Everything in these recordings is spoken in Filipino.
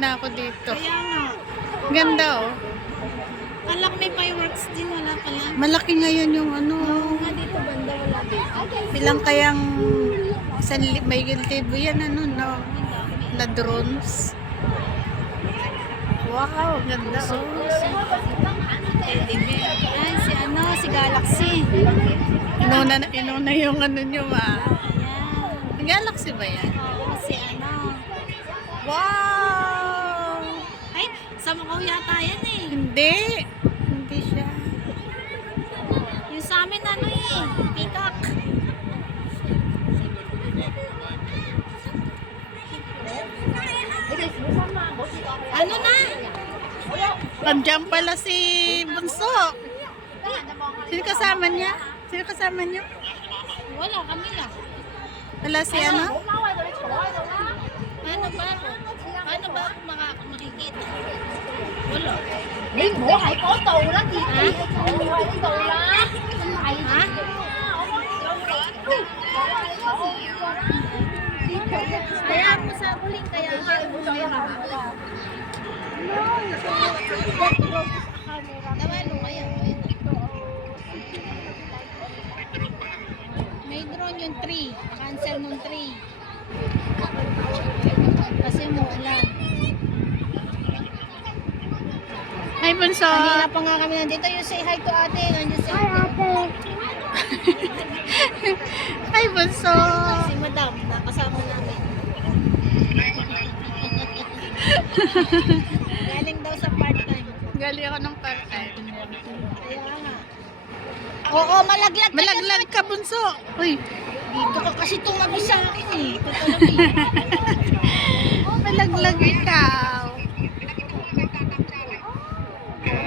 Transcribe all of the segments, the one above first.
na ako dito. Kaya nga. Ganda oh. Alak may fireworks din, wala pala. Malaki ngayon yung ano. Oo nga, dito banda wala dito. Bilang kayang may libo yan ano no. Na drones. Wow, ganda oh. Teddy bear. Ay, si ano, si Galaxy. Inuna yung ano nyo Ayan. Galaxy ba yan? Oo, si ano. Wow! Ay, sa Macau yata yan eh. Hindi. Hindi siya. Yung sa amin ano eh, peacock. Ano na? Nandiyan pala si Bunso. Sino kasama niya? Sino kasama niyo? Wala, kami lang. Wala si ano? Paano ba? Paano ba ako makikita? Wala. 你唔好喺嗰度啦，弟弟，我喺呢度啦。Ha? Kaya mo sa uling, kaya nga naman mo kaya may drone yung 3, cancel nung 3 kasi umuulan. Hi Bunso. Kanina pa nga kami nandito. You say hi to ate. Nandiyan si ate. Hi Bunso. Si madam, nakasama namin. Galing daw sa part-time. Gali ako ng part-time. Kaya nga. Oo, malaglag. Malaglag ka Bunso. Uy. Dito ka kasi tumabi sa akin eh. Tutulabi. Malaglag ikaw.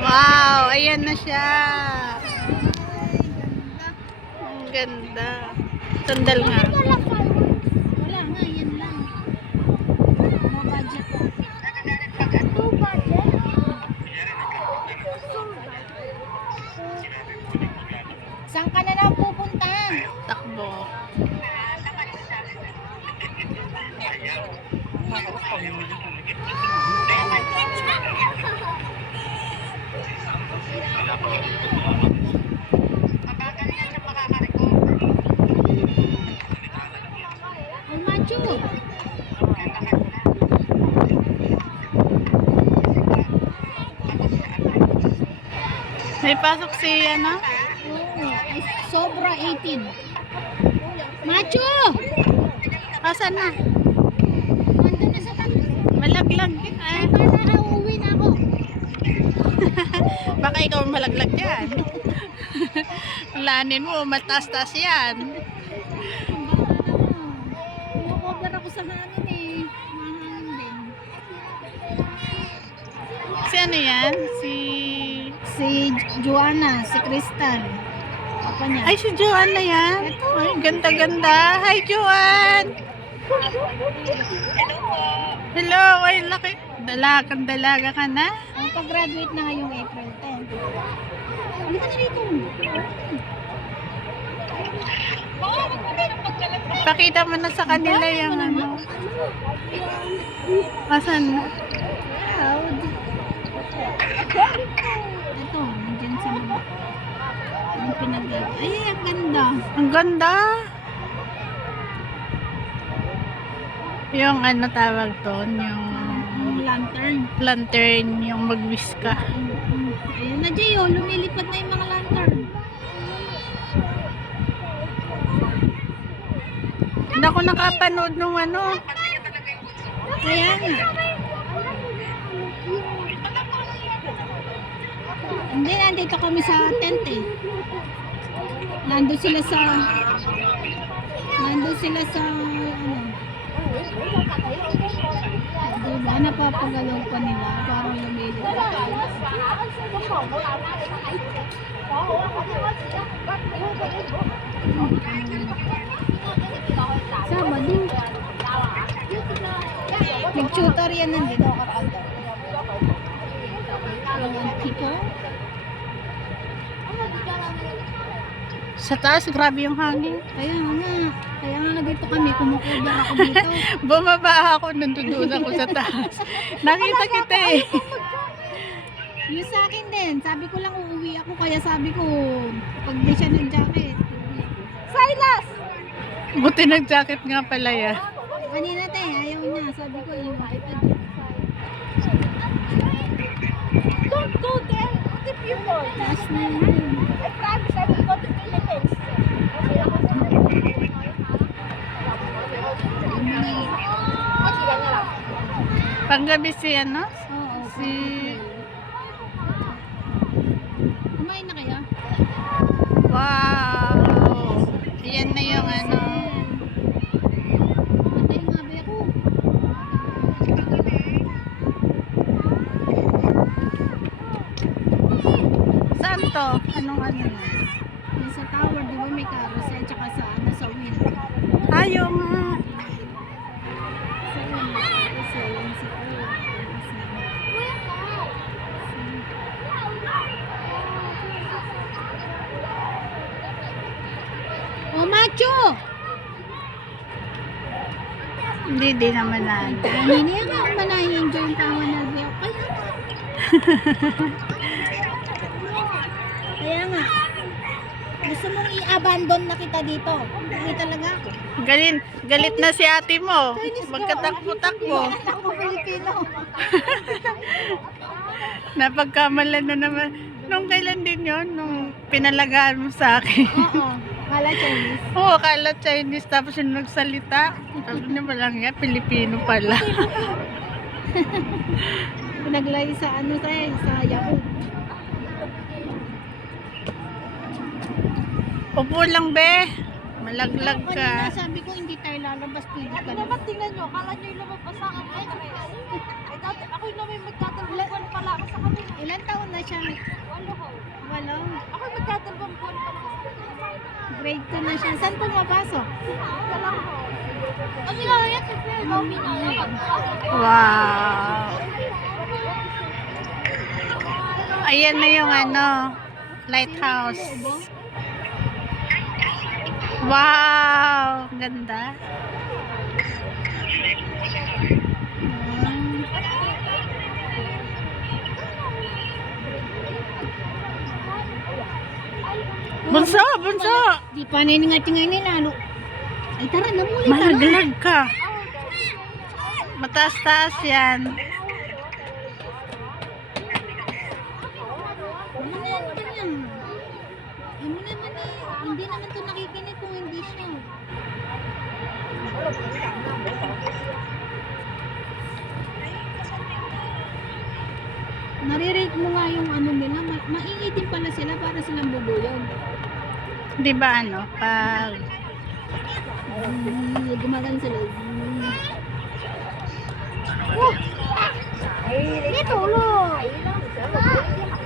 Wow, ayan na siya. Ang ganda. Sandal nga. Wala nga, yan lang. Mga budget ko. Saan ka na lang pupunta? Takbo. Ang macho. May pasok si ano? Oo, sobra 18. Macho! Asan na? Nandun na sa tabi. Malaglag. Ay, para uuwi na ako. Baka ikaw malaglag yan. Lanin mo, mataas-taas yan. Cover ako sa hangin eh. Mahangin din. Si ano yan? Si Joanna, si Crystal. Apa niya? Ay, si Joanne na yan. Ay, ganda-ganda. Hi, Joanne. Hello, ay laki. Dalaga ka na. Ang pag-graduate na ngayong April 10. Halika na rito. Pakita mo na sa kanila yung ano. Asan na? Proud. Ito, nandiyan sa mga. Ang pinag- Ay, ang ganda. Ang ganda. Yung ano tawag doon, yung Ang lantern. lantern, yung mag-wish ka. Ayun na, Jay, oh, lumilipad na yung mga lantern. Hindi ako nakapanood nung ano. Kaya nga. Hindi, nandito kami sa tent eh. Nandun sila sa ano. Diba, napapagalaw pa nila. Parang lumilipad. Sabado. Nag-tutor yan nandito. Tipo. Sa taas, grabe yung hangin. Kaya nga. Kaya nga dito kami, kumukubar ako dito. Bumaba ako, nandun ako sa taas. Nakita kita eh. Yung sa akin din, sabi ko lang uuwi ako, kaya sabi ko, pag di siya ng jacket. Silas! Buti nag-jacket nga pala ya. Kanina te, ayaw niya, sabi ko, iwan kita. Don't go there. What if you fall? Taas na yun. I promise I will go to Philippines. Sige na lang. Panggabi si ano? Oo, Si... kumain na kaya? Wow! Ayan na yung ano. Matay nga ba ako? Saan to? Anong ano yan? Yung sa tower, di ba may carousel, tsaka sa ano, sa wind. Ayaw nga. Sa wind, carousel, yung sa Oh, macho! Hindi, di naman na. Hindi nga ako manahi-enjoy yung tawa na Alveo. Kaya nga. Gusto mong i-abandon na kita dito. Hindi talaga ako. Galit na si ate mo. Magkatakbo-takbo. Ako Filipino. Napagkamalan na naman. Nung kailan din yon nung pinalagaan mo sa akin. Oo. Kala Chinese. Oo, kala Chinese. Tapos yung nagsalita. Sabi niya walang nga, Pilipino pala. Pinaglay sa ano sa Yahoo. Upo lang, be. Malaglag Kanina ka. sabi ko hindi tayo lalabas. Pwede Ano ka naman, tingnan nyo. Kala nyo yung lumabas sa akin. Ay, dati ako yung naman magtatalbuan pala ako sa kanila. Ilan taon na siya? Walo. Ako yung magtatalbuan pala. Grade 2 na siya. Saan pumapasok? Alam ko. Kasi nga yan, kasi mami na yan. Wow. Ayan na yung ano, lighthouse. Wow, ganda. Bunso, bunso. Di pa niningat-ingay nila. Ano? Ay tara, namuli tara. Malaglag ka. Mataas-taas yan. Ano na yan, ganyan? Ano naman eh. Hindi naman to nakikinig kung hindi siya. Nare-rate mo nga yung ano nila. Maingay din pala sila para silang bubuyog. Di ba ano, pag Gumagan sila. Dito, ulo.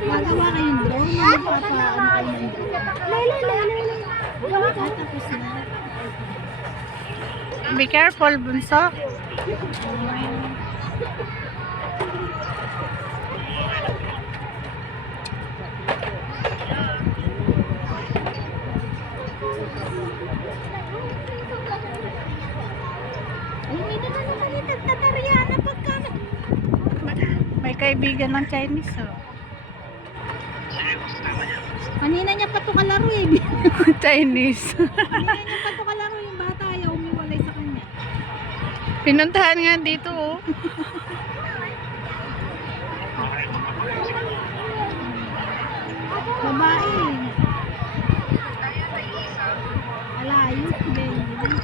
Magawa kayong drone. Magpapaano kayo ng drone. Tapos na. be careful, bunso. Ay, may naman ito. Tatariana pagka. May kaibigan ng Chinese, oh. Kanina niya pa ito kalaro eh. Chinese. Kanina niya pa ito kalaro yung bata. Ayaw umiwalay sa kanya. Pinuntahan nga dito, oh. Babae. Alayo. Baby.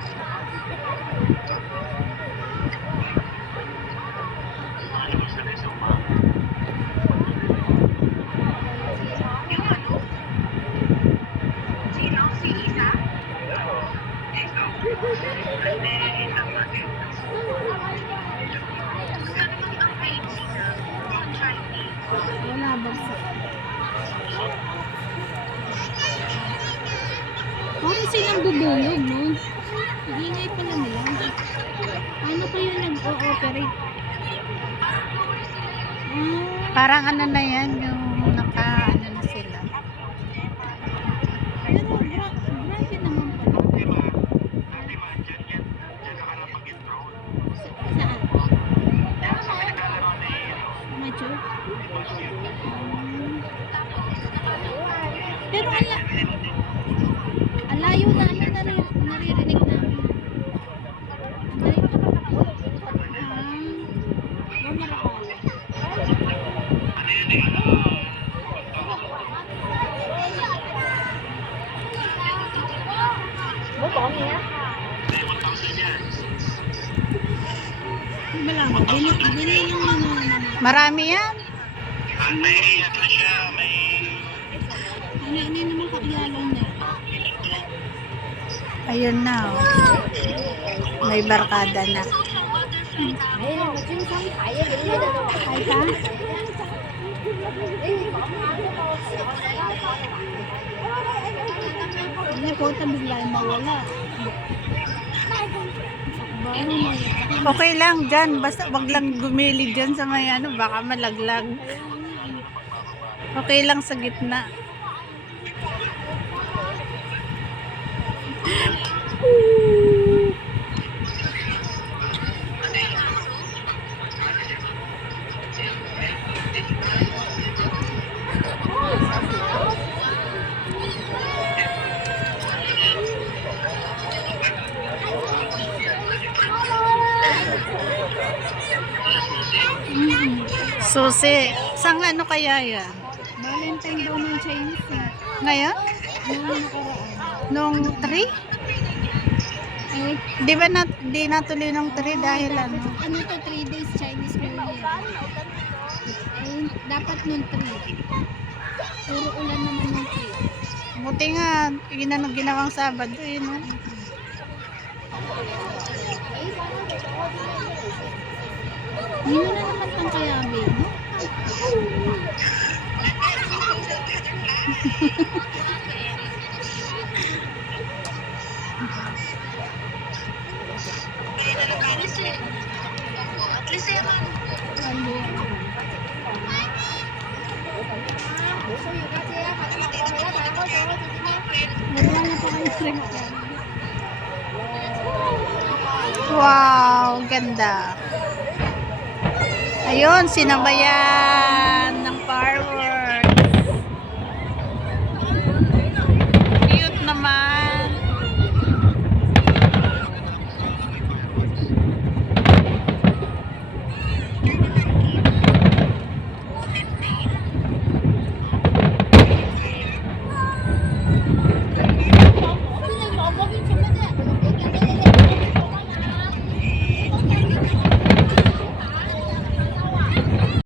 Wala bagsak. Parang silang bubuyog, no? Ingay pala nila. Ano pa yun nag-o-operate? Parang ano na yan, yung naka, ano na sila. Pero Malamo, binili yung naman. Marami yan. Ano naman kakilala na. Ayun na. Oh. May barkada na. Ay ka? Hindi po, bigla yung mawala. Bago na yun. Okay lang dyan. Basta wag lang gumilid dyan sa may ano. Baka malaglag. Okay lang sa gitna. Susi. Sang ano kaya yan? Valentine daw ng Chinese eh. Ngayon? Nung nakaraan. Nung 3? Ay, Di ba di natuloy ng 3 dahil ano? ano to, 3 days Chinese New Year. Ay, dapat nun 3. Puro ulan naman ng 3. Buti nga, ginawang Sabado eh, no? Hindi mo na naman pang kayabi, no? Ano? Wala na pa kayo drink yan. Wow, ganda. Ayun, sinabayan.